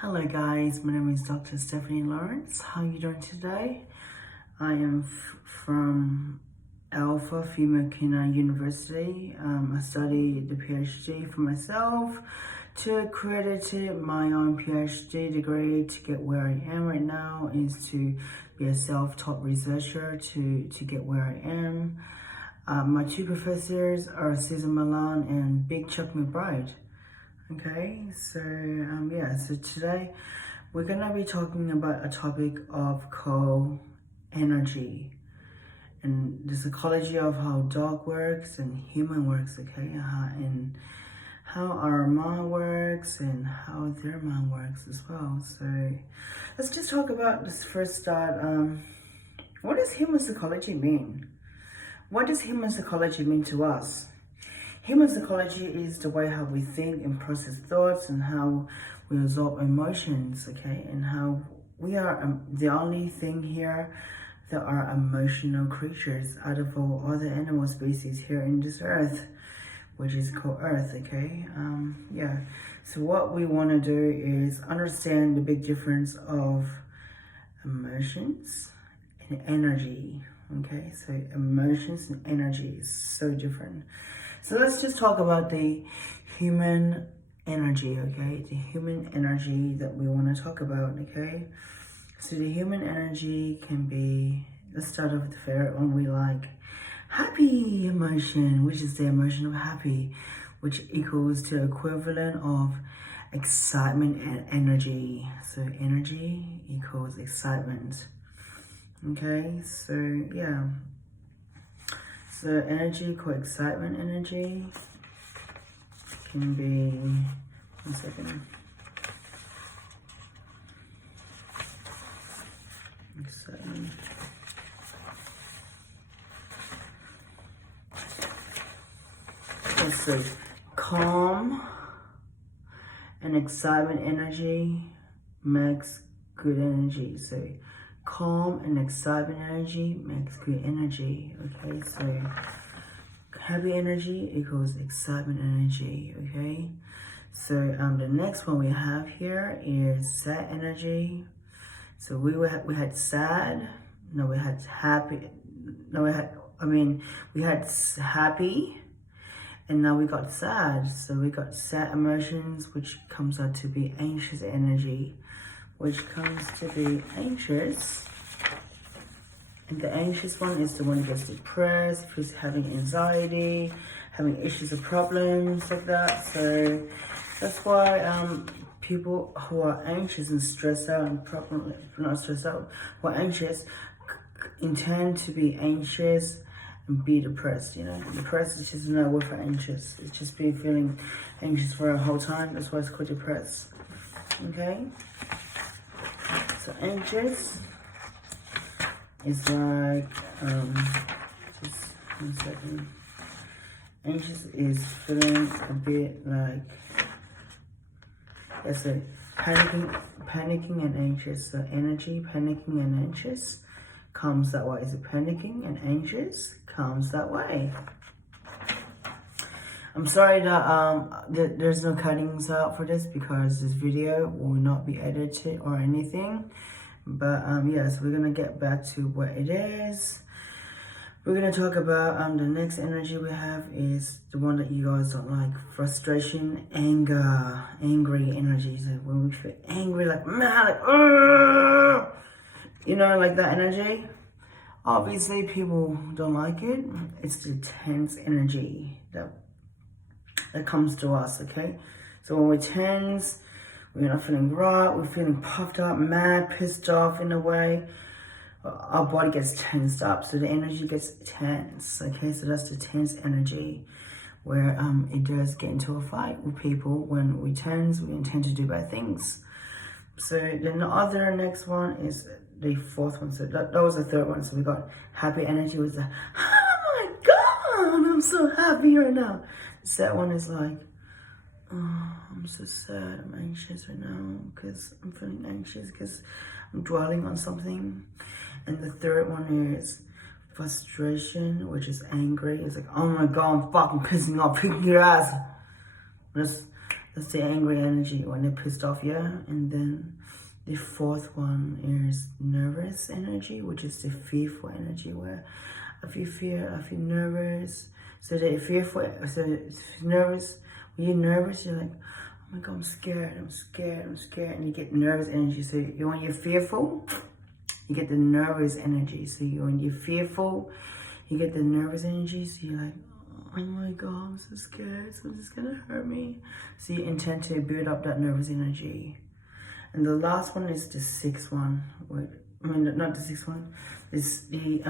Hello guys, my name is Dr. Stephanie Lawrence. How are you doing today? I am from Alpha Female Canine University. I studied the PhD for myself to accredit my own PhD degree to get where I am right now is to be a self-taught researcher to get where I am. My two professors are Susan Milan and Big Chuck McBride. Okay, so so today we're gonna be talking about a topic of called energy and the psychology of how dog works and human works, okay, and how our mind works and how their mind works as well. So let's just talk about this first start. What does human psychology mean? What does human psychology mean to us? Human psychology is the way how we think and process thoughts and how we absorb emotions, okay? And how we are the only thing here that are emotional creatures out of all other animal species here in this earth, which is called Earth, okay? So what we want to do is understand the big difference of emotions and energy, okay? So emotions and energy is so different. So let's just talk about the human energy, okay? The human energy that we want to talk about, okay? So the human energy can be, let's start off with the favorite one we like. Happy emotion, which is the emotion of happy, which equals to equivalent of excitement and energy. So energy equals excitement, okay? So yeah. So energy equals excitement. Energy can be, one second. Excitement. Let's see. Calm and excitement energy makes good energy. So calm and excitement energy makes good energy, okay? So happy energy equals excitement energy, okay? So the next one we have here is sad energy. So we had sad, no, we had happy, no, we had happy, and now we got sad. So we got sad emotions, which comes out to be anxious energy, which comes to be anxious. And the anxious one is the one that gets depressed, who's having anxiety, having issues or problems like that. So that's why people who are anxious and stressed out and probably not stressed out, who are anxious, intend to be anxious and be depressed, you know. Depressed is just another word for anxious. It's just be feeling anxious for a whole time. That's why it's called depressed, okay? So anxious is like, just 1 second. Anxious is feeling a bit like, let's say, panicking and anxious. So energy, panicking and anxious comes that way. So panicking and anxious comes that way. I'm sorry that there's no cuttings out for this because this video will not be edited or anything. But so we're gonna get back to what it is. We're gonna talk about the next energy we have is the one that you guys don't like: frustration, anger, angry energy. So when we feel angry, like mad, like you know, like that energy. Obviously, people don't like it. It's the tense energy that comes to us, okay? So when we're tense, we're not feeling right, we're feeling puffed up, mad, pissed off in a way, our body gets tensed up, so the energy gets tense, okay? So that's the tense energy, where it does get into a fight with people. When we tense, we intend to do bad things. So then the other next one is the fourth one. So that was the third one. So we got happy energy with the, oh my God, I'm so happy right now. The second one is like, oh, I'm so sad, I'm anxious right now because I'm feeling anxious because I'm dwelling on something. And the third one is frustration, which is angry. It's like, oh my God, I'm fucking pissing off, kicking your ass. That's the angry energy when they're pissed off, yeah? And then the fourth one is nervous energy, which is the fearful energy, where if you fear, if you're nervous, so that if you're fearful, so if you're nervous, when you're nervous, you're like, oh my God, I'm scared, and you get nervous energy. So when you're fearful, you get the nervous energy. So when you're fearful, you get the nervous energy. So you're like, oh my God, I'm so scared, something's gonna hurt me. So you intend to build up that nervous energy. And the last one is the sixth one. I mean, not the sixth one. It's the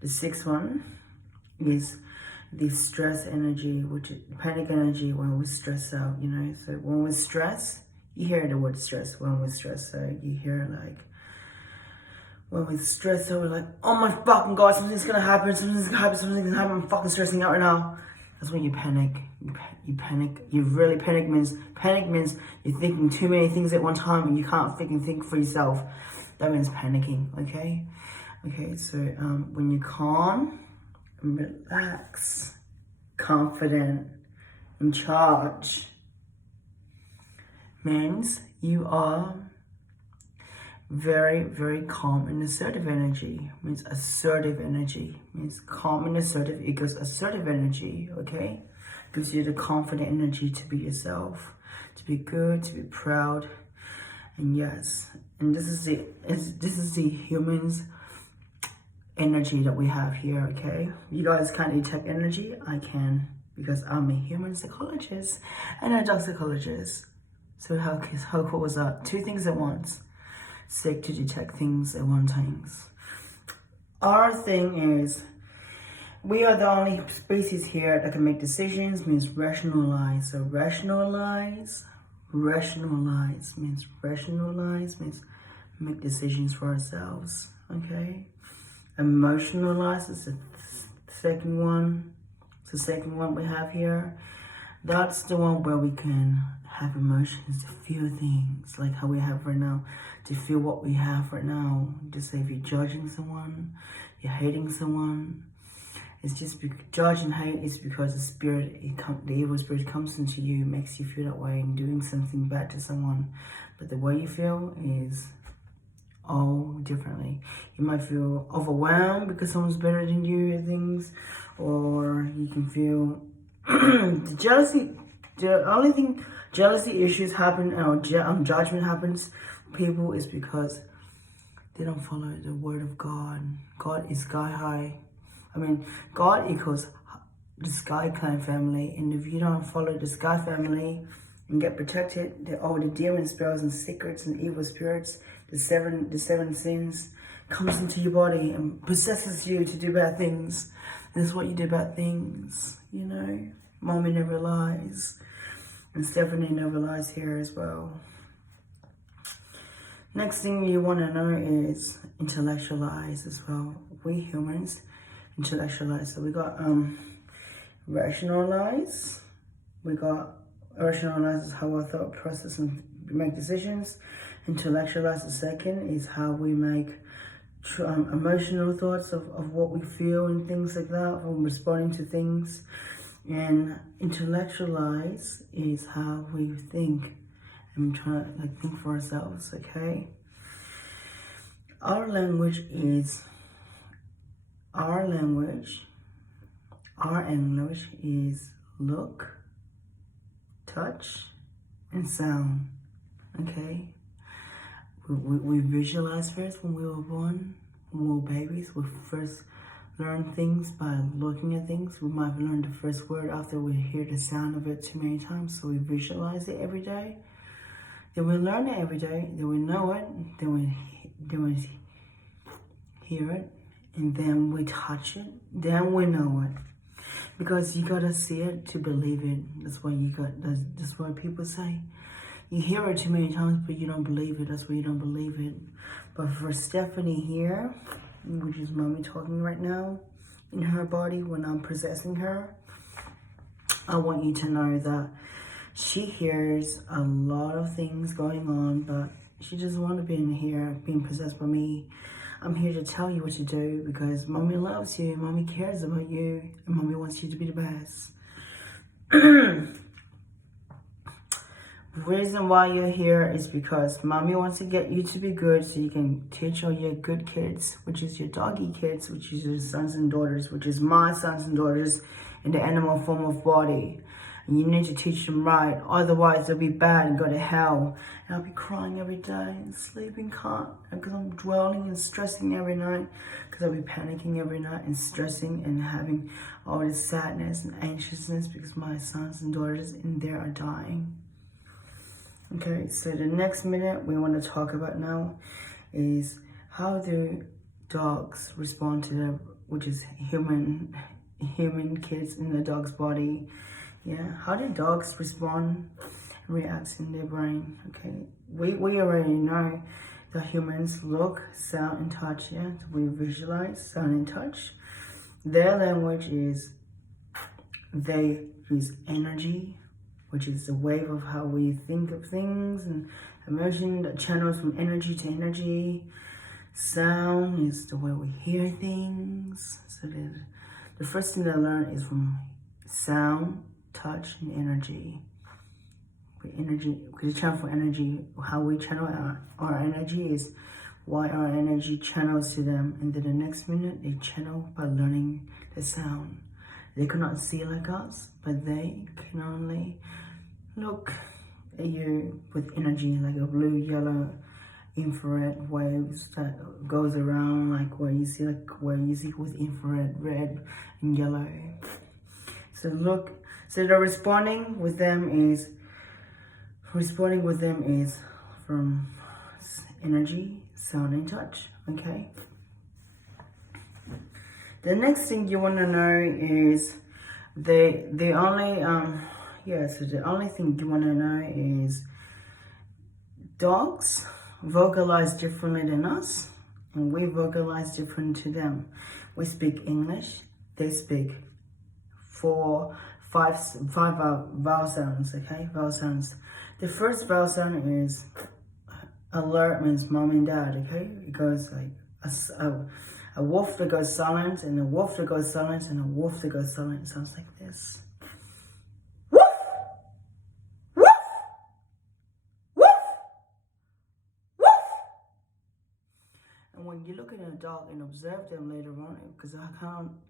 the sixth one is the stress energy, which is panic energy when we stress out, you know. So when we stress, you hear the word stress when we stress. So you hear like, when we stress out, we're like, oh my fucking God, something's gonna happen, I'm fucking stressing out right now. That's when you panic. You panic. You really panic means you're thinking too many things at one time and you can't think for yourself. That means panicking, okay? Okay, so when you're calm, relax, confident, in charge, means you are very, very calm and assertive energy. Means assertive energy. Means calm and assertive equals assertive energy, okay? Gives you the confident energy to be yourself, to be good, to be proud. And yes, and this is the humans energy that we have here, okay? You guys can't detect energy, I can, because I'm a human psychologist and a dog psychologist. So how cool was that? Two things at once. Sick to detect things at one time. Our thing is, we are the only species here that can make decisions, means rationalize. So rationalize means make decisions for ourselves, okay? Emotionalize is the second one. It's the second one we have here. That's the one where we can have emotions, to feel things like how we have right now, to feel what we have right now. Just say if you're judging someone, you're hating someone, it's just judge and hate is because the evil spirit comes into you, makes you feel that way and doing something bad to someone. But the way you feel is all differently. You might feel overwhelmed because someone's better than you at things, or you can feel the jealousy. The only thing jealousy issues happen or judgment happens people is because they don't follow the word of God. God is sky high. I mean, God equals the Sky Clan family, and if you don't follow the Sky family and get protected, all the demon spells and secrets and evil spirits, the seven sins, comes into your body and possesses you to do bad things. This is what you do bad things, you know. Mommy never lies, and Stephanie never lies here as well. Next thing you want to know is intellectualize as well. We humans intellectualize. So we got rationalize. We got rationalize is how our thought process and make decisions. Intellectualize the second is how we make emotional thoughts of what we feel and things like that from responding to things. And intellectualize is how we think and try to think for ourselves, okay? Our English is look, touch, and sound, okay? We visualize first when we were born, when we were babies. We first learn things by looking at things. We might learn the first word after we hear the sound of it too many times, so we visualize it every day. Then we learn it every day, then we know it, then we hear it, and then we touch it, then we know it. Because you gotta see it to believe it. That's what people say. You hear it too many times, but you don't believe it. That's why you don't believe it. But for Stephanie here, which is mommy talking right now, in her body when I'm possessing her, I want you to know that she hears a lot of things going on, but she doesn't want to be in here being possessed by me. I'm here to tell you what to do because mommy loves you, mommy cares about you, and mommy wants you to be the best. Reason why you're here is because mommy wants to get you to be good so you can teach all your good kids, which is your doggy kids, which is your sons and daughters, which is my sons and daughters in the animal form of body. And you need to teach them right, otherwise they'll be bad and go to hell. And I'll be crying every day and sleeping can't, because I'm dwelling and stressing every night, because I'll be panicking every night and stressing and having all this sadness and anxiousness because my sons and daughters in there are dying. Okay, so the next minute we want to talk about now is how do dogs respond to the, which is human kids in the dog's body. Yeah, how do dogs respond, react in their brain? Okay, we already know that humans look, sound, and touch. Yeah, we visualize, sound, and touch. Their language is they use energy, which is the wave of how we think of things, and emotion that channels from energy to energy. Sound is the way we hear things. So the first thing to learn is from sound, touch, and energy. With energy, because the channel for energy, how we channel our energy is why our energy channels to them. And then the next minute, they channel by learning the sound. They cannot see like us, but they can only look at you with energy, like a blue, yellow, infrared waves that goes around, like where you see with infrared, red and yellow. So the responding with them is from energy, sound, and touch. Okay. The next thing you want to know is the only thing you want to know is dogs vocalize differently than us, and we vocalize different to them. We speak English, they speak five vowel sounds. Okay, vowel sounds. The first vowel sound is alert, means mom and dad. Okay, it goes like a wolf that goes silent, and a wolf that goes silent, and a wolf that goes silent. It sounds like this. Woof! Woof! Woof! Woof! And when you look at a dog and observe them later on, because I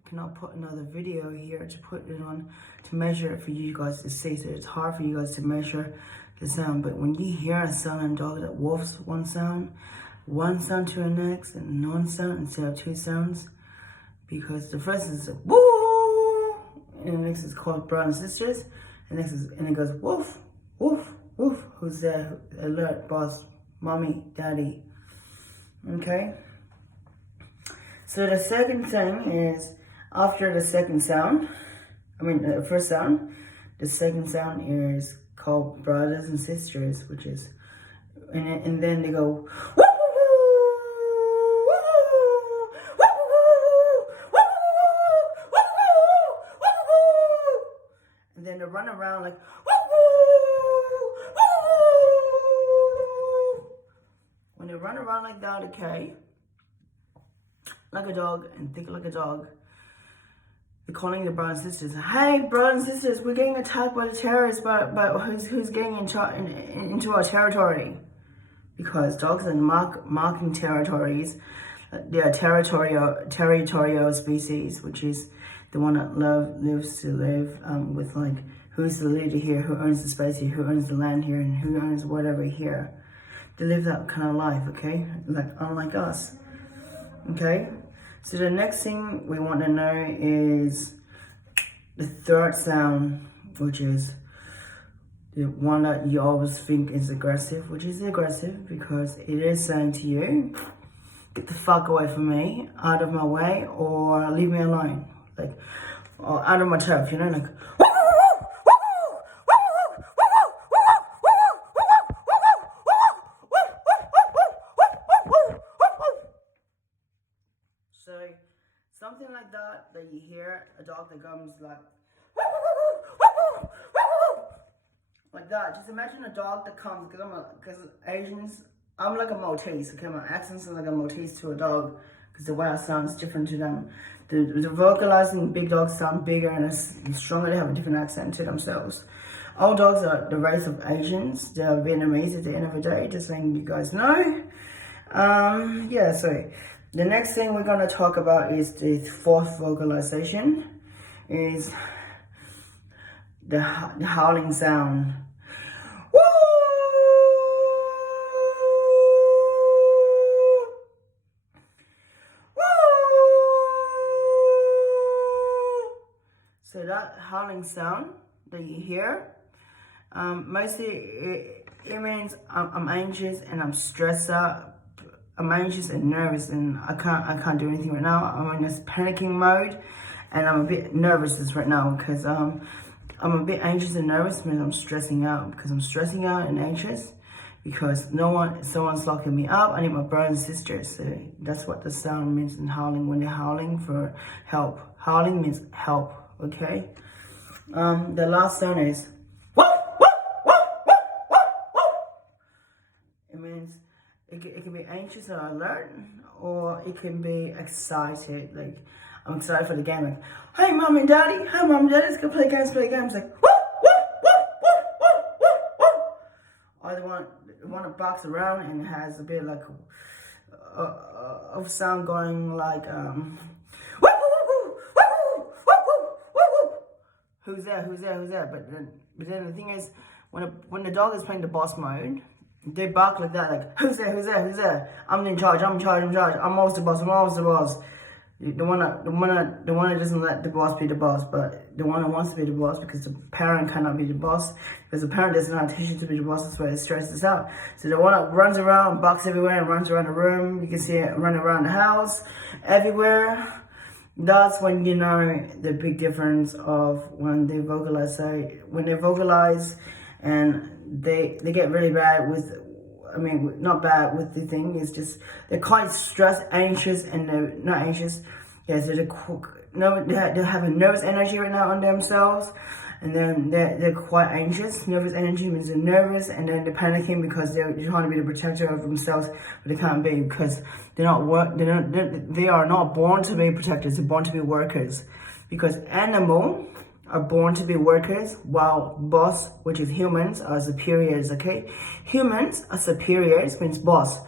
cannot put another video here to put it on to measure it for you guys to see, so it's hard for you guys to measure the sound. But when you hear a silent dog that wolfs one sound to the next, and one sound instead of two sounds, because the first is woo, and the next is called brothers and sisters, and it goes woof, woof, woof. Who's there? Alert, boss, mommy, daddy. Okay. So the second thing is after the first sound, the second sound is called brothers and sisters, which is, and then they go woo. And then they run around like when they run around like that, okay, like a dog, and think like a dog, they're calling the brothers and sisters. Hey, brothers and sisters, we're getting attacked by the terrorists, but who's getting into our territory? Because dogs are marking territories. They are territorial species, which is the one that lives with like who's the leader here, who owns the space here, who owns the land here, and who owns whatever here. They live that kind of life, okay? Like unlike us, okay? So the next thing we want to know is the third sound, which is the one that you always think is aggressive, which is aggressive because it is saying to you, get the fuck away from me, out of my way, or leave me alone. Like, or out of my turf, you know, like. So, something like that you hear a dog that comes like that. Just imagine a dog that comes, because Asians, I'm like a Maltese, okay? My accent's like a Maltese to a dog, because the way I sound is different to them. The vocalizing big dogs sound bigger and stronger. They have a different accent to themselves. All dogs are the race of Asians. They're Vietnamese at the end of the day, just letting you guys know. Yeah, so the next thing we're going to talk about is the fourth vocalization, is the howling sound. Woo! Woo! So that howling sound that you hear, mostly it means I'm anxious and I'm stressed out. I'm anxious and nervous, and I can't do anything right now. I'm in this panicking mode, and I'm a bit nervous right now because I'm a bit anxious and nervous means I'm stressing out, because I'm stressing out and anxious because someone's locking me up. I need my brother and sister. So that's what the sound means in howling, when they're howling for help. Howling means help, okay? The last sound is woo, woo, woo, woo, woo, woo. It means it can be anxious or alert, or it can be excited. Like, I'm excited for the game. Like, hey, mom and daddy. Hi, mom and daddy. Let's go play games. Like, woo, woo, woo, woo, woo, woo, woo. Or the one that barks around and has a bit like of sound going like woo, woo, woo, woo, woo, woo, woo, woo. Who's there? But then the thing is, when the dog is playing the boss mode, they bark like that, like, who's there? I'm in charge. I'm always the boss. The one that doesn't let the boss be the boss, but the one that wants to be the boss, because the parent cannot be the boss, because the parent doesn't have teach to be the boss. That's why it stresses out. So the one that runs around, barks everywhere, and runs around the room, you can see it running around the house, everywhere. That's when you know the big difference of when they vocalize. So when they vocalize and they get really bad with, I mean, not bad with the thing, it's just they're quite stressed, anxious, and they're not anxious. Yeah, so they have a nervous energy right now on themselves, and then they're quite anxious. Nervous energy means they're nervous, and then they're panicking because they're trying to be the protector of themselves, but they can't be, because they are not born to be protectors. They're born to be workers, because animal are born to be workers, while boss, which is humans, are superiors, okay? Humans are superiors, means boss.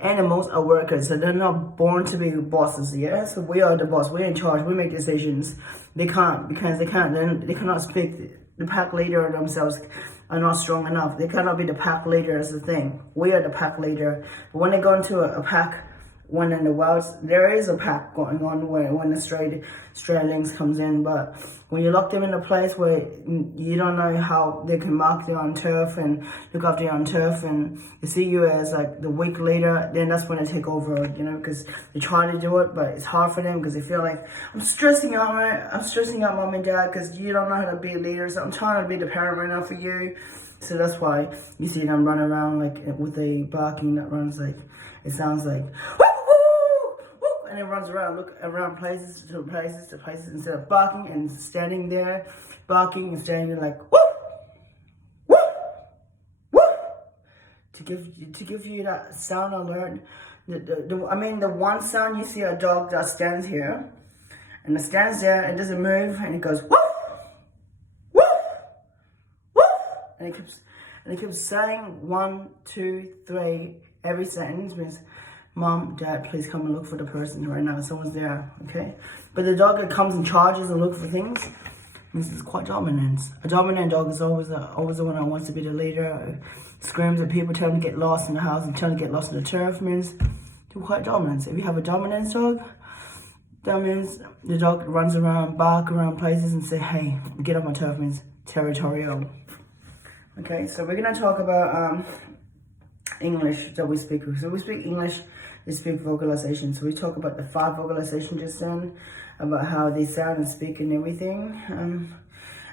Animals are workers, so they're not born to be bosses, yeah? So we are the boss, we're in charge, we make decisions. They can't, because they cannot speak. The pack leader themselves are not strong enough. They cannot be the pack leader as the thing. We are the pack leader. But when they go into a pack, when in the wilds, there is a pack going on when the stray lynx comes in, but when you lock them in a place where you don't know how they can mark their own turf and look after their own turf, and they see you as like the weak leader, then that's when they take over, you know, because they try to do it, but it's hard for them because they feel like, I'm stressing out mom and dad because you don't know how to be leaders. I'm trying to be the parent right now for you. So that's why you see them run around like with a barking that runs like, it sounds like, and it runs around, look around places to places instead of barking and standing there, barking and standing there like whoop, whoop, whoop, to give you that sound alert. The one sound, you see a dog that stands here, and it stands there, it doesn't move, and it goes whoop, whoop, whoop, and it keeps saying 1, 2, 3 every sentence, means mom, dad, please come and look for the person right now. Someone's there, okay? But the dog that comes and charges and looks for things means it's quite dominant. A dominant dog is always the one that wants to be the leader, screams at people, tell them to get lost in the house and tell them to get lost in the turf, means they're quite dominant. If you have a dominant dog, that means the dog runs around, bark around places and say, hey, get off my turf, means territorial. Okay, so we're going to talk about English that we speak. So we speak English, we speak vocalization. So we talk about the 5 vocalizations just then, about how they sound and speak and everything.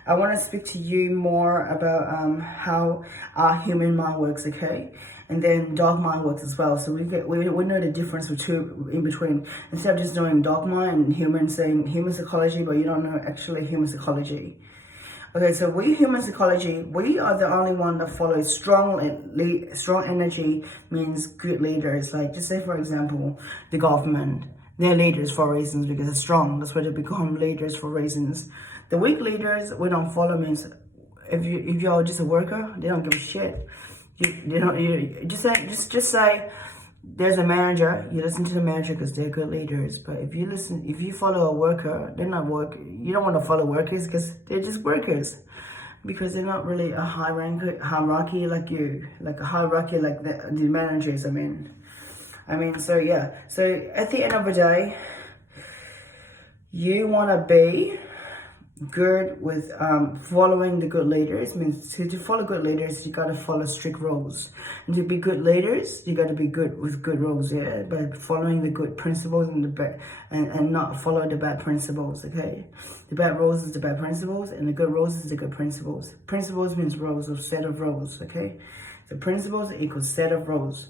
I want to speak to you more about how our human mind works, okay? And then dog mind works as well. So we know the difference in between. Instead of just knowing dog mind and human, saying human psychology, but you don't know actually human psychology. Okay, so we human psychology, we are the only one that follows strong energy means good leaders. Like, just say for example, the government. They're leaders for reasons because they're strong. That's why they become leaders for reasons. The weak leaders, we don't follow means if you're just a worker, they don't give a shit. You just say there's a manager. You listen to the manager because they're good leaders. But if you follow a worker, they're not work. You don't want to follow workers because they're just workers. Because they're not really a hierarchy like you, like a hierarchy like the managers. I mean, so yeah. So at the end of the day, you want to be good with following the good leaders. Means to follow good leaders, you got to follow strict rules. And to be good leaders, you got to be good with good rules, yeah, by following the good principles and the bad, and not follow the bad principles. Okay, the bad rules is the bad principles, and the good rules is the good principles. Principles means rules, of set of rules. Okay, the principles equals set of rules.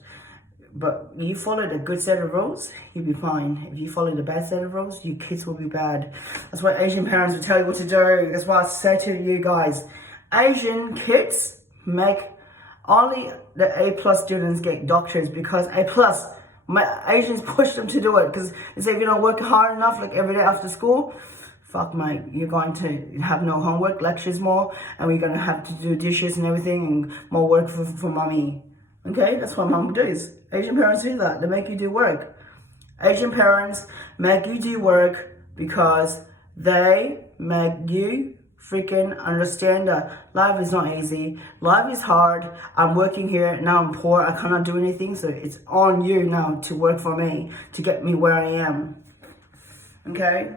But you follow the good set of rules, you'll be fine. If you follow the bad set of rules, your kids will be bad. That's why Asian parents will tell you what to do. That's why I say to you guys, Asian kids make only the A+ students get doctors because A+, Asians push them to do it. Because they say if you don't work hard enough, like every day after school, fuck mate, you're going to have no homework, lectures more, and we're going to have to do dishes and everything and more work for mommy. Okay, that's what mom does. Asian parents do that. They make you do work. Asian parents make you do work because they make you freaking understand that life is not easy. Life is hard. I'm working here. Now I'm poor. I cannot do anything. So it's on you now to work for me, to get me where I am. Okay?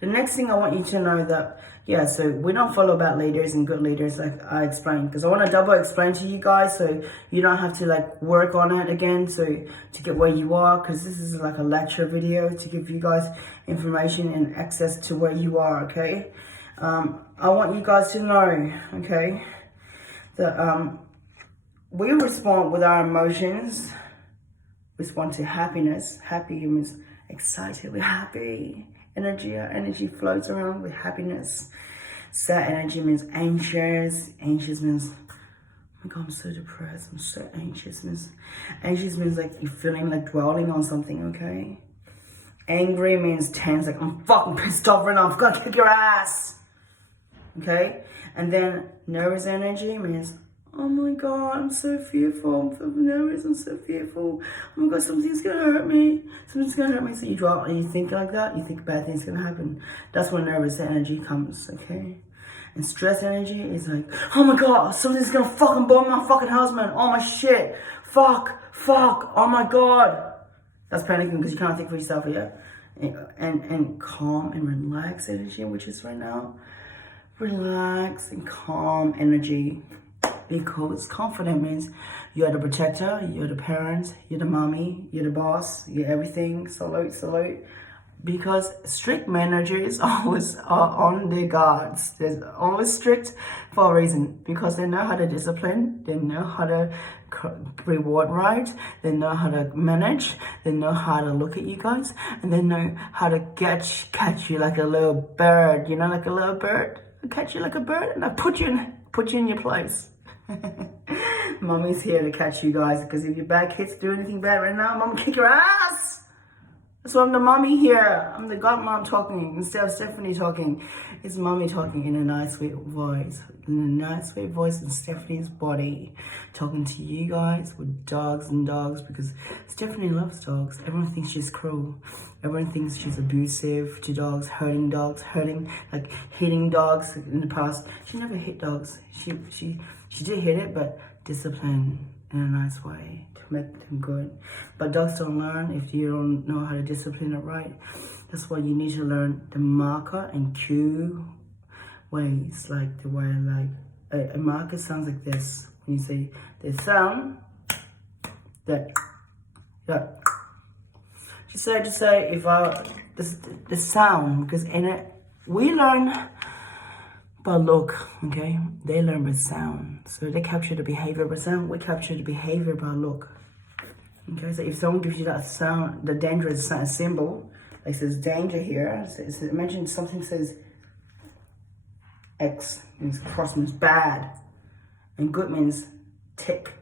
The next thing I want you to know that, yeah, so we don't follow bad leaders and good leaders like I explained. Because I want to double explain to you guys so you don't have to like work on it again. So to get where you are, because this is like a lecture video to give you guys information and access to where you are, okay? I want you guys to know, okay, that we respond with our emotions, respond to happiness. Happy means excited, we're happy. Energy floats around with happiness. Sad energy means anxious. Anxious means, oh my god, I'm so depressed, I'm so anxious. Anxious means like you're feeling like dwelling on something, okay? Angry means tense, like I'm fucking pissed off right now, I'm gonna kick your ass. Okay? And then nervous energy means, oh my god, I'm so fearful, I'm nervous, I'm so fearful. Oh my god, something's gonna hurt me. Something's gonna hurt me. So you dwell and you think like that, you think bad things gonna happen. That's when nervous energy comes, okay? And stress energy is like, oh my god, something's gonna fucking bomb my fucking husband. Oh my shit. Fuck, oh my god. That's panicking because you can't think for yourself, yeah? And calm and relaxed energy, which is right now. Relax and calm energy. Because confident means you're the protector, you're the parent, you're the mommy, you're the boss, you're everything. Salute. Because strict managers always are on their guards. They're always strict for a reason. Because they know how to discipline, they know how to reward right, they know how to manage, they know how to look at you guys, and they know how to catch you like a little bird. You know, like a little bird? I catch you like a bird and I put you in your place. Mommy's here to catch you guys, because if your bad kids do anything bad right now, mom kick your ass. That's why I'm the mommy here. I'm the godmom talking instead of Stephanie talking. It's mommy talking in a nice sweet voice. In a nice sweet voice in Stephanie's body. Talking to you guys with dogs, because Stephanie loves dogs. Everyone thinks she's cruel. Everyone thinks she's abusive to dogs, hitting dogs in the past. She never hit dogs. She did hit it, but discipline in a nice way to make them good. But dogs don't learn if you don't know how to discipline it right. That's why you need to learn the marker and cue ways, like the way a marker sounds like this. When you say the sound, that, yeah. Just say if the sound, because in it we learn by look, okay? They learn by sound. So they capture the behavior by sound, we capture the behavior by look. Okay, so if someone gives you that sound, the dangerous symbol, like says danger here, so imagine something says X, means cross means bad, and good means tick,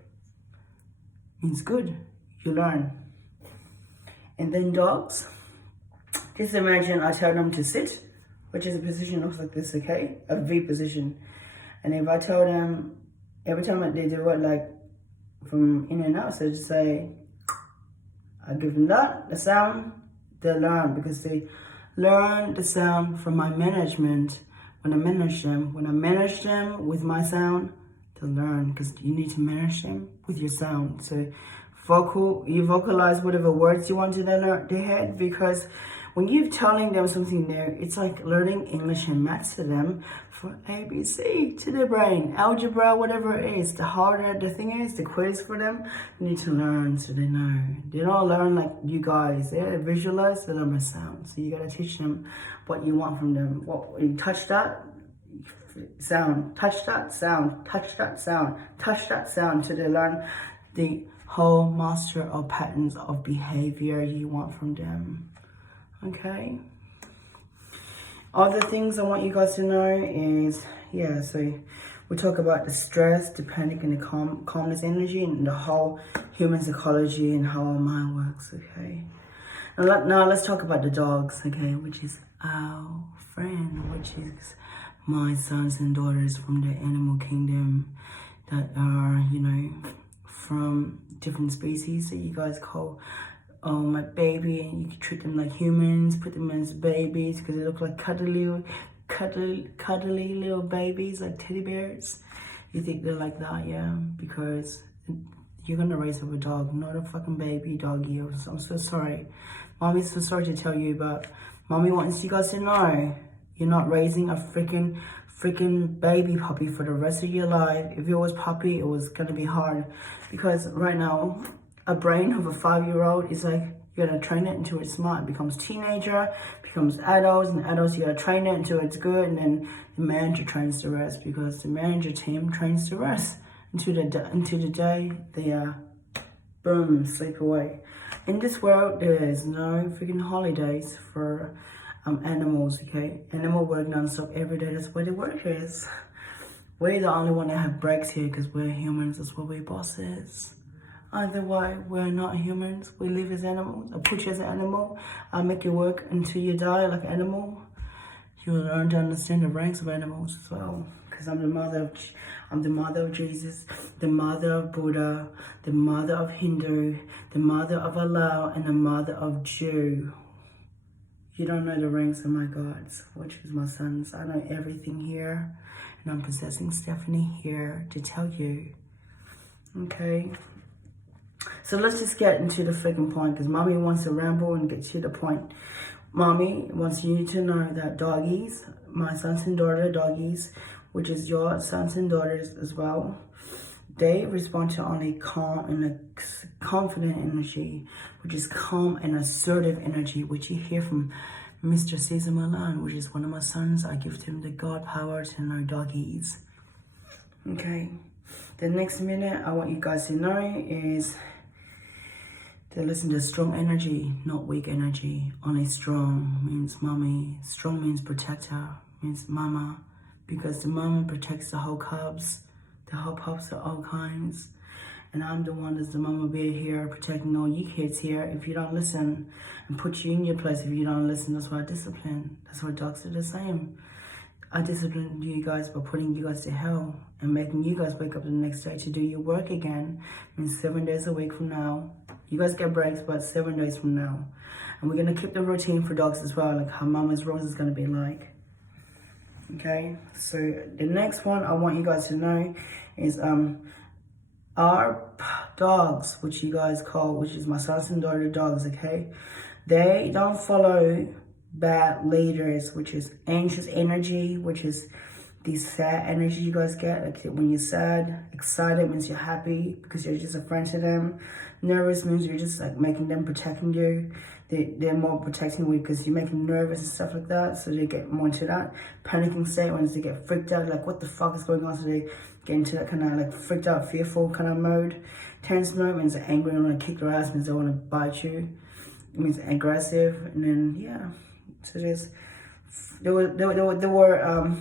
means good, you learn. And then dogs, just imagine I tell them to sit, which is a position looks like this, okay? A V position. And if I tell them, every time they do it like from in and out, so just say, I give them that, the sound, they learn because they learn the sound from my management. When I manage them with my sound, they'll learn because you need to manage them with your sound. So you vocalize whatever words you want to their head, because when you're telling them something there, it's like learning English and maths to them for ABC to their brain, algebra, whatever it is. The harder the thing is, the quiz for them, you need to learn so they know. They don't learn like you guys. They visualize, they learn by sound. So you gotta teach them what you want from them. What you touch that sound, touch that sound, touch that sound, touch that sound, so they learn the whole master of patterns of behavior you want from them. Okay. Other things I want you guys to know is, yeah, so we talk about the stress, the panic, and the calmness energy, and the whole human psychology and how our mind works, okay? Now let's talk about the dogs, okay, which is our friend, which is my sons and daughters from the animal kingdom that are, you know, from different species that you guys call my baby, and you can treat them like humans, put them as babies because they look like cuddly little babies, like teddy bears. You think they're like that, yeah? Because you're gonna raise up a dog, not a fucking baby doggy. I'm so sorry. Mommy's so sorry to tell you, but mommy wants you guys to know you're not raising a freaking baby puppy for the rest of your life. If it was puppy, it was gonna be hard, because right now a brain of a 5-year-old is like, you gotta train it until it's smart. It becomes teenager, becomes adults, and adults you gotta train it until it's good, and then the manager trains the rest, because the manager team trains the rest until the day they boom, sleep away. In this world, there is no freaking holidays for animals, okay? Animal work non-stop every day. That's where the work is. We're the only one that have breaks here because we're humans. That's what we're bosses. Either way, we're not humans. We live as animals. I'll put you as an animal. I'll make you work until you die like an animal. You'll learn to understand the ranks of animals as well. Because I'm the mother of Jesus, the mother of Buddha, the mother of Hindu, the mother of Allah, and the mother of Jew. You don't know the ranks of my gods, which is my sons. I know everything here, and I'm possessing Stephanie here to tell you. Okay? So let's just get into the freaking point, because mommy wants to ramble and get to the point. Mommy wants you to know that doggies, my sons and daughter doggies, which is your sons and daughters as well, they respond to only calm and a confident energy, which is calm and assertive energy, which you hear from Mr. Caesar Milan, which is one of my sons. I give him the God power to know doggies. Okay. The next minute I want you guys to know is to listen to strong energy, not weak energy. Only strong means mommy. Strong means protector, means mama. Because the mama protects the whole cubs, the whole pups of all kinds. And I'm the one that's the mama bear here, protecting all you kids here if you don't listen. And put you in your place if you don't listen. That's why I discipline. That's why dogs are the same. I discipline you guys by putting you guys to hell and making you guys wake up the next day to do your work again. I mean, 7 days a week from now. You guys get breaks, but 7 days from now. And we're going to keep the routine for dogs as well, like how Mama's Rose is going to be like. Okay, so the next one I want you guys to know is our dogs, which you guys call, which is my sons and daughter dogs, okay? They don't follow bad leaders, which is anxious energy, which is the sad energy you guys get. Like when you're sad, excited means you're happy because you're just a friend to them. Nervous means you're just like making them, protecting you. They're more protecting you because you're making them nervous and stuff like that. So they get more into that panicking state when they get freaked out, like what the fuck is going on? So they get into that kind of like freaked out, fearful kind of mode. Tense mode means they're angry and want to kick their ass, means they want to bite you. It means aggressive, and then yeah. So there were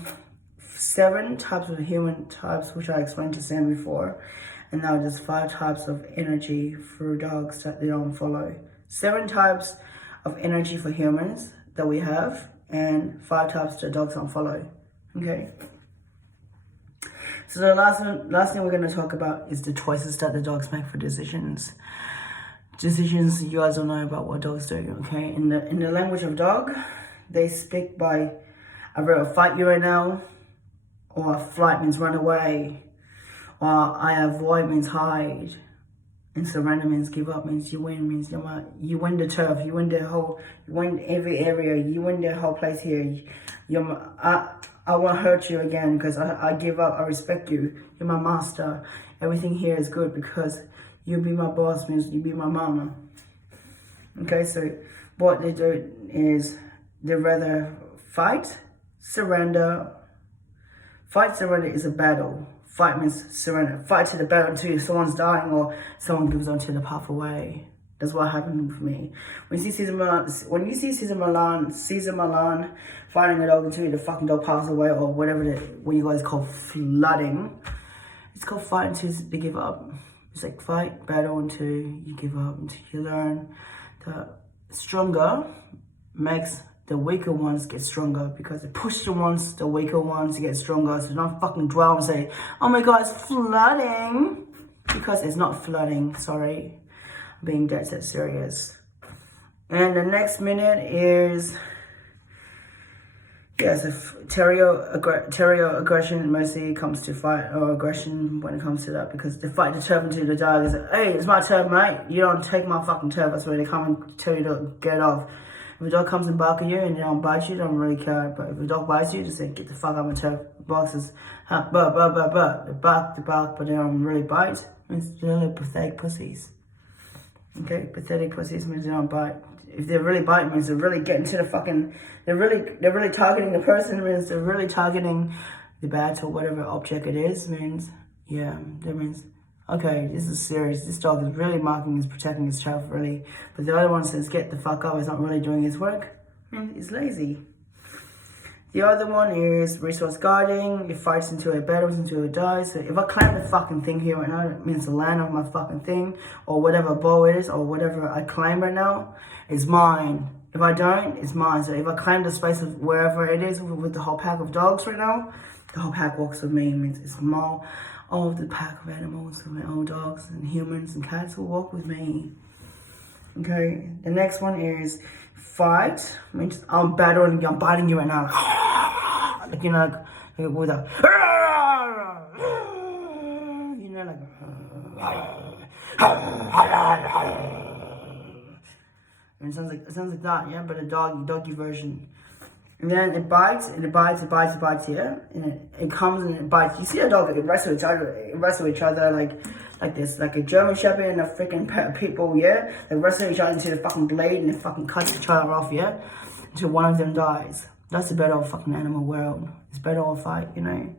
7 types of human types, which I explained to Sam before, and now there's 5 types of energy for dogs that they don't follow. 7 types of energy for humans that we have, and 5 types that dogs don't follow. Okay. So the last thing we're going to talk about is the choices that the dogs make for decisions. Decisions you guys don't know about what dogs do. Okay. In the language of dog, they speak by either fight you right now, or flight means run away, or I avoid means hide, and surrender means give up, means you win, means you win the turf, you win every area, you win the whole place here. I won't hurt you again because I give up, I respect you, you're my master. Everything here is good because you be my boss, means you be my mama. Okay, so what they do is they rather fight, surrender. Fight, surrender is a battle. Fight means surrender. Fight to the battle until someone's dying or someone gives onto the path away. That's what happened with me. When you see Caesar Milan fighting a dog until the fucking dog passes away, or whatever what you guys call flooding, it's called fight until they give up. It's like fight, battle until you give up, until you learn that stronger makes the weaker ones get stronger, because they push the weaker ones to get stronger. So don't fucking dwell and say, oh my god, it's flooding. Because it's not flooding, sorry. I'm being dead set serious. And the next minute is, yes, if terrier aggression mostly comes to fight or aggression when it comes to that, because they fight the turf until the dog is like, hey, it's my turf, mate. You don't take my fucking turf. That's why they come and tell you to get off. If a dog comes and barks at you and they don't bite you, don't really care. But if a dog bites you, just say, get the fuck out of my turf. Boxes, bark. They bark, but they don't really bite. It's really pathetic pussies. Okay, pathetic pussies means they don't bite. If they really bite, it means they're really getting to the fucking, they're really targeting the person. It means they're really targeting the bat or whatever object it is. Means, yeah, that means, okay, this is serious. This dog is really marking, is protecting his child, really. But the other one says, get the fuck up. He's not really doing his work. He's lazy. The other one is resource guarding. It fights until it battles, until it dies. So if I climb the fucking thing here right now, it means the land of my fucking thing, or whatever bow it is, or whatever I climb right now, is mine. If I don't, it's mine. So if I climb the space of wherever it is with the whole pack of dogs right now, the whole pack walks with me. It means it's all of the pack of animals, with all dogs and humans and cats will walk with me. Okay, the next one is fight. Means I'm battling, I'm biting you right now. Like, you know, like with a, you know, and it sounds like that, yeah, but a doggy version. And then it bites, yeah, and it comes and it bites. You see a dog, it wrestle each other like this, like a German Shepherd and a freaking pit bull, yeah? They wrestle each other into the fucking blade and they fucking cut each other off, yeah? Until one of them dies. That's the battle of fucking animal world. It's battle or fight, you know?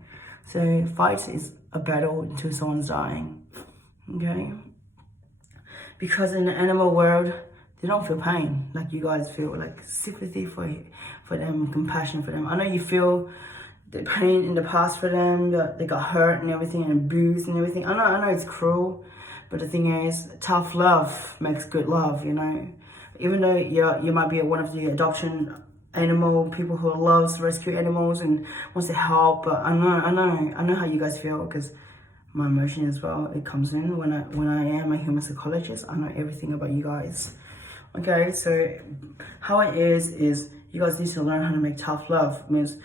So fight is a battle until someone's dying, okay? Because in the animal world, they don't feel pain like you guys feel, like sympathy for them, compassion for them. I know you feel the pain in the past for them, that they got hurt and everything and abused and everything. I know it's cruel, but the thing is, tough love makes good love, you know. Even though you might be one of the adoption animal people who loves rescue animals and wants to help, but I know how you guys feel, because my emotion as well, it comes in when I am a human psychologist. I know everything about you guys. Okay, so how it is you guys need to learn how to make tough love. It means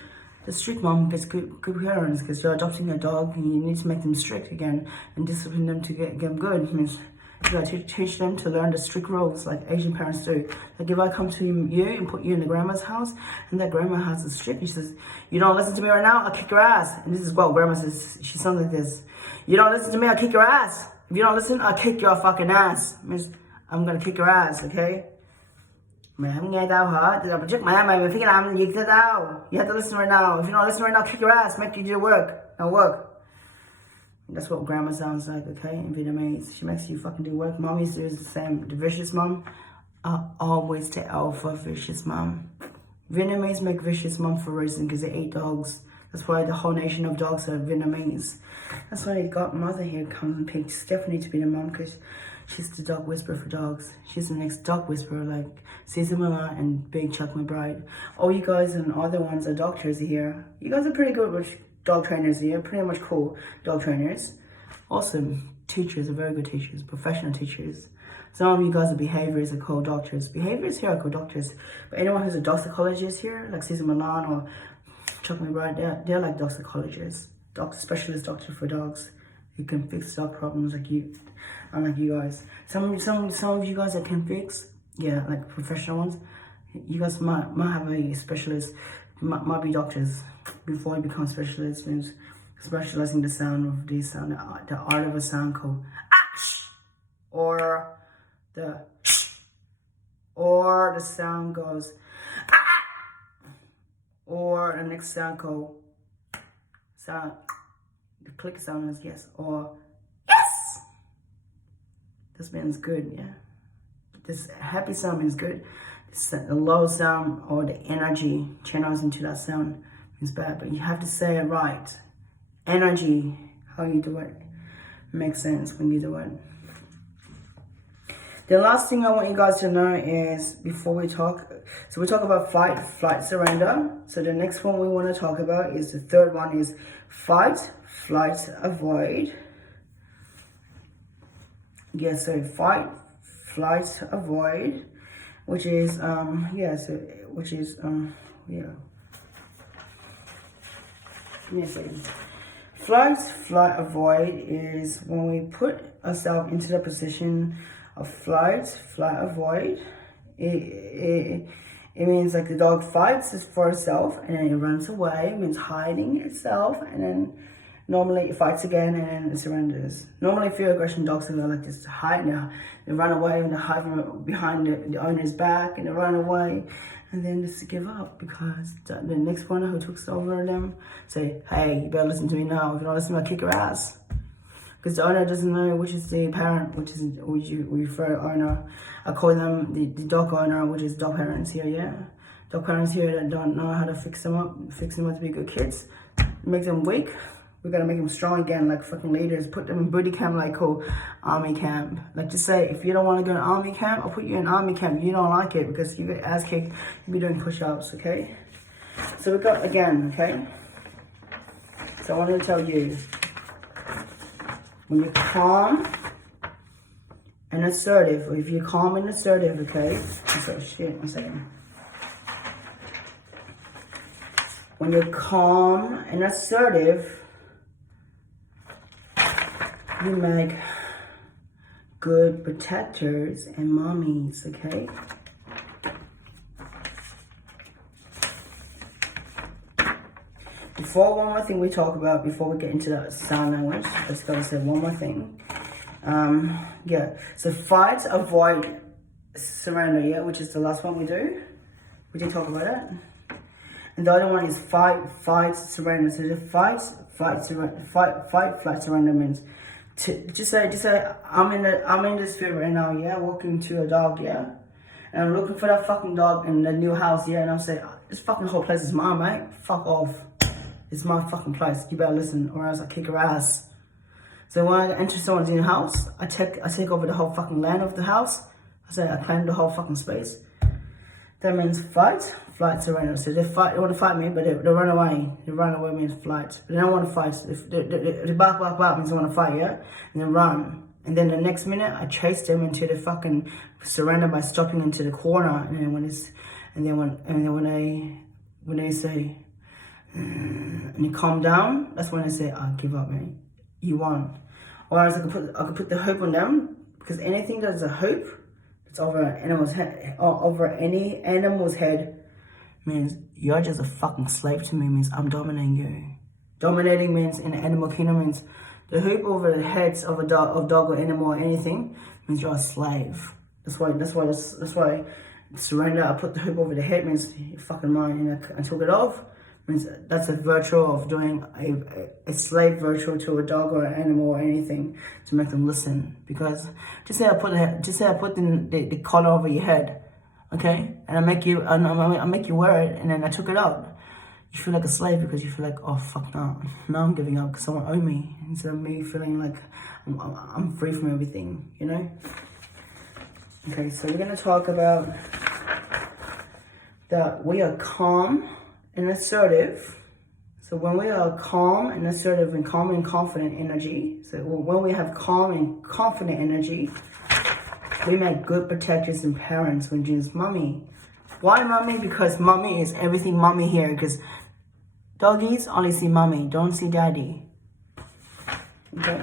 the strict mom gets good parents, because you're adopting a dog and you need to make them strict again and discipline them to get them good. It means you gotta teach them to learn the strict rules like Asian parents do. Like if I come to you and put you in the grandma's house and that grandma house is strict, she says, you don't listen to me right now, I'll kick your ass. And this is what grandma says. She sounds like this. You don't listen to me, I'll kick your ass. If you don't listen, I'll kick your fucking ass. It means I'm gonna kick your ass, okay? Mày không nghe tao hả? Từ trước mày phải làm gì cho tao? You have to listen right now. If you don't listen right now, kick your ass, make you do work. Now work. That's what grandma sounds like, okay? In Vietnamese. She makes you fucking do work. Mom used to do the same. The vicious mom are always the alpha vicious mom. Vietnamese make vicious mom for a reason, because they ate dogs. That's why the whole nation of dogs are Vietnamese. That's why Godmother here comes and picks Stephanie to be the mom, because She's the dog whisperer for dogs. She's the next dog whisperer, like Cesar Millan and Big Chuck McBride. All you guys and other ones are doctors here. You guys are pretty good with dog trainers here. Pretty much cool dog trainers. Awesome teachers, are very good teachers, professional teachers. Some of you guys are behaviors are called doctors. Behaviors here are called doctors. But anyone who's a dog psychologist here, like Cesar Millan or Chuck McBride, they're like dog psychologists. Specialist doctor for dogs. You can fix dog problems like you, unlike you guys. Some of you guys that can fix, yeah, like professional ones. You guys might have a specialist, might be doctors before you become specialists. Means specializing the sound of the sound, the art of a sound called ash, or the sound goes ah, or the next sound called sound. The click sound is yes or yes. This means good, yeah. This happy sound means good. The low sound or the energy channels into that sound means bad, but you have to say it right. Energy, how you do it, makes sense when you do it. The last thing I want you guys to know is before we talk, so we talk about fight, flight, surrender. So the next one we want to talk about is the third one is fight, flight, avoid. Yeah, so fight, flight, avoid, which is yeah. Give me a second. Flight, flight, avoid is when we put ourselves into the position of flight, avoid. It means like the dog fights for itself and then it runs away. It means hiding itself, and then normally it fights again and then it surrenders. Normally fear aggression dogs are like this, hide now. They run away and they hide behind the owner's back and they run away and then just give up because the next one who takes over them say, hey, you better listen to me now. If you don't listen, I'll kick your ass. Because the owner doesn't know which is the parent, which you refer to owner. I call them the dog owner, which is dog parents here, yeah? Dog parents here that don't know how to fix them up to be good kids. Make them weak. We gotta make them strong again, like fucking leaders. Put them in booty camp, like called army camp. Like just say, if you don't want to go to army camp, I'll put you in army camp. You don't like it because you get ass kicked, you'll be doing push-ups, okay? So we got, again, okay? So I wanted to tell you, when you're calm and assertive, or if you're calm and assertive, okay? So shit, one second. When you're calm and assertive, you make good protectors and mommies, okay? One more thing we talk about before we get into the sign language. Let's go and say one more thing. Yeah, so fight, avoid, surrender, yeah, which is the last one we do. We did talk about it. And the other one is fight, surrender. So the fight, flight, surrender means just say I'm in this field right now, yeah, walking to a dog, yeah, and I'm looking for that fucking dog in the new house, yeah, and I'm saying this fucking whole place is mine, mate. Fuck off. It's my fucking place. You better listen, or else I kick her ass. So when I enter someone's new house, I take over the whole fucking land of the house. I claim the whole fucking space. That means fight, flight, surrender. So they want to fight me, but they run away. They run away means flight. But they don't want to fight. If they bark means they want to fight, yeah? And then run. And then the next minute, I chase them into the fucking surrender by stopping into the corner. And then when they say, and you calm down, that's when I say, I give up, man. You won. Or else I could put the hope on them, because anything that's a hope that's over an animal's head, or over any animal's head, means you're just a fucking slave to me, means I'm dominating you. Dominating means in the animal kingdom means the hoop over the heads of a dog or animal or anything means you're a slave. That's why surrender. I put the hoop over the head means you're fucking mine, and I took it off. Means that's a virtual of doing a slave virtual to a dog or an animal or anything to make them listen. Because just say I put the collar over your head, okay, and I make you wear it, and then I took it out. You feel like a slave because you feel like, oh fuck no, now I'm giving up because someone owed me. Instead of me feeling like I'm free from everything, you know? Okay, so we're gonna talk about that we are calm and assertive. So when we are calm and assertive and calm and confident energy, so when we have calm and confident energy, we make good protectors and parents, which is mommy. Why mommy? Because mommy is everything mommy here. Because doggies only see mommy, don't see daddy. Okay.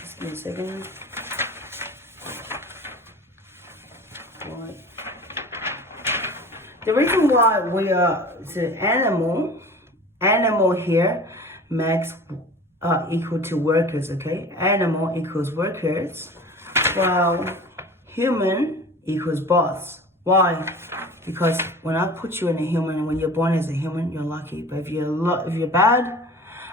Just give me a second. What? The reason why we are the animal here makes equal to workers, okay? Animal equals workers, while human equals boss. Why? Because when I put you in a human, when you're born as a human, you're lucky. But if you're bad,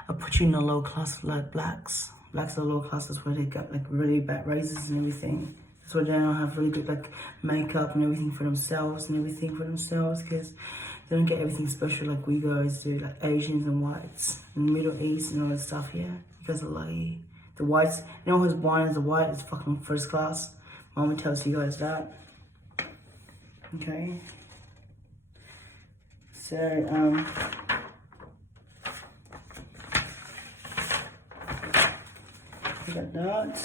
I put you in a low class like blacks. Blacks are low classes where they got like really bad raises and everything. That's why they don't have really good like makeup and everything for themselves because they don't get everything special like we guys do, like Asians and whites and Middle East and all that stuff. Yeah, you guys are lucky. The whites, you know who's born as a white is fucking first class. Mama tells you guys that. Okay. So we got that.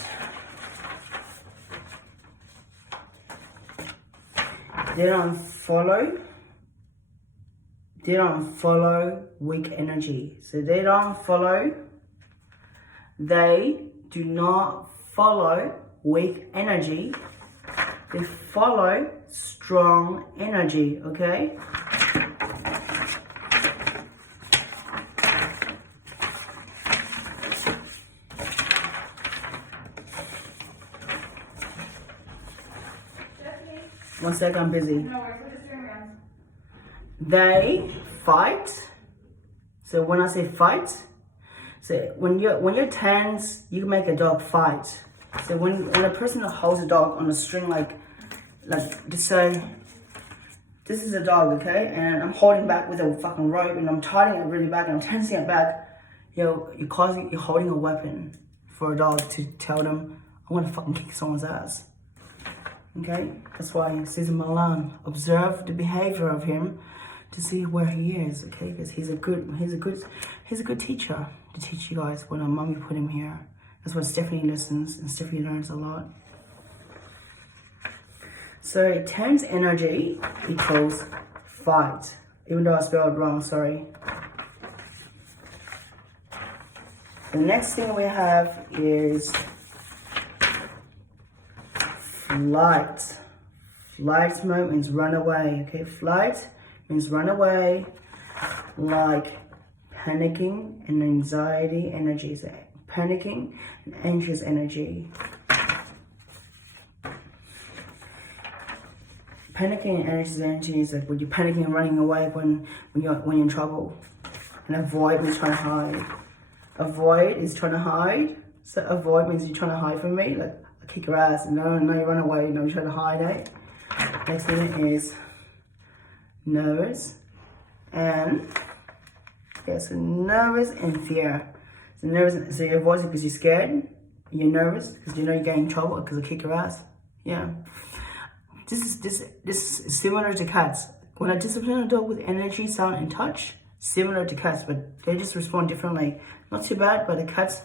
They don't follow weak energy. So they do not follow weak energy. They follow strong energy, okay? One second, I'm busy. No worries, we're just doing rounds. They fight. So when I say fight, so when you're tense, you make a dog fight. So when a person holds a dog on a string, like just say, this is a dog, okay, and I'm holding back with a fucking rope, and I'm tightening it really back, and I'm tensing it back. You're holding a weapon for a dog to tell them, I want to fucking kick someone's ass. Okay, that's why Cesar Milan observe the behavior of him to see where he is. Okay, because he's a good teacher to teach you guys when our mommy put him here. That's why Stephanie listens and Stephanie learns a lot. So tense energy equals fight. Even though I spelled wrong, sorry. The next thing we have is flight. Flight mode means run away, okay? Flight means run away, like panicking and anxiety energy. So panicking and anxious energy. Panicking and anxious energy is like when you're panicking and running away when you're in trouble. And avoid means trying to hide. Avoid is trying to hide. So avoid means you're trying to hide from me, like I kick your ass, and no, you run away, you try to hide it. Next thing is nervous and so nervous and fear. So nervous, so you avoid it because you're scared. You're nervous because you know you're getting in trouble because I kick your ass. Yeah. This is similar to cats. When I discipline a dog with energy, sound, and touch, similar to cats, but they just respond differently. Not too bad, but the cats,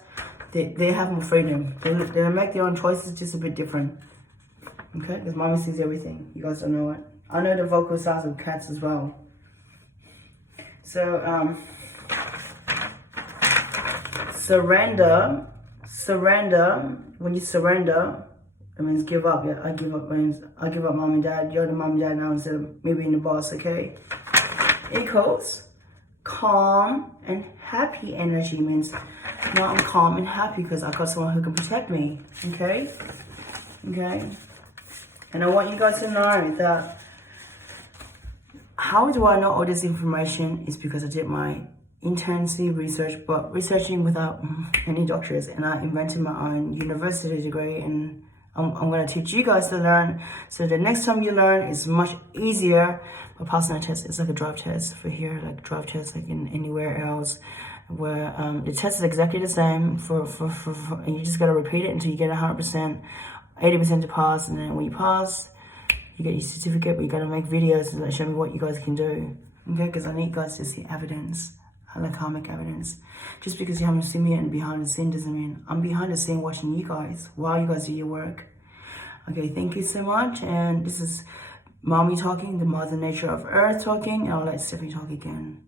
they have more freedom. They make their own choices, just a bit different. Okay, because mommy sees everything. You guys don't know it. I know the vocal sounds of cats as well. So surrender. When you surrender, it means give up. Yeah, I give up means I give up mom and dad. You're the mom and dad now instead of me being the boss, okay? Equals calm and happy energy means now I'm calm and happy because I got someone who can protect me, okay? Okay? And I want you guys to know that how do I know all this information is because I did my intensely research, but researching without any doctors, and I invented my own university degree, and I'm going to teach you guys to learn, so the next time you learn is much easier. But passing a test is like a drive test for here, like drive test like in anywhere else, where the test is exactly the same for and you just got to repeat it until you get 100%, 80% to pass, and then when you pass, you get your certificate. But you got to make videos that show me what you guys can do, okay? Because I need you guys to see evidence, like karmic evidence. Just because you haven't seen me in behind the scene doesn't mean I'm behind the scene watching you guys while you guys do your work. Okay, thank you so much. And this is Mommy talking, the Mother Nature of Earth talking, and I'll let Stephanie talk again.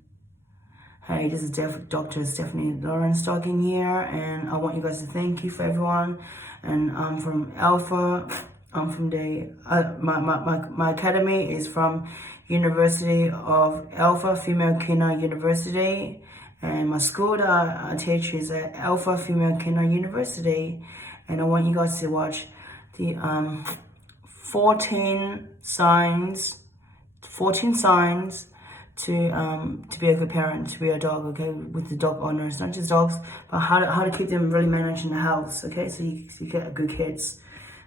Hey, this is Dr. Stephanie Lawrence talking here, and I want you guys to thank you for everyone. And I'm from Alpha. I'm from the my academy is from University of Alpha Female Xena University, and my school that I teach is at Alpha Female Xena University. And I want you guys to watch the 14 signs to be a good parent, to be a dog, okay, with the dog owners, not just dogs, but how to keep them really managed in the house, okay, so you get good kids,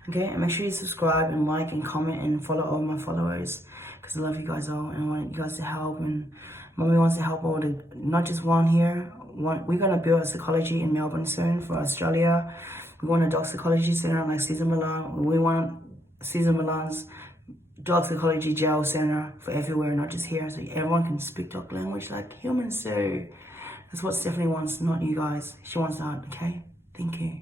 okay. And make sure you subscribe and like and comment and follow all my followers, because I love you guys all, and I want you guys to help. And Mommy wants to help all the, not just one here. We're gonna build a psychology in Melbourne soon for Australia. We want a dog psychology center like Cesar Millan. We want Cesar Millan's dog psychology jail center for everywhere, not just here, so everyone can speak dog language like humans do. That's what Stephanie wants, not you guys. She wants that, okay? Thank you.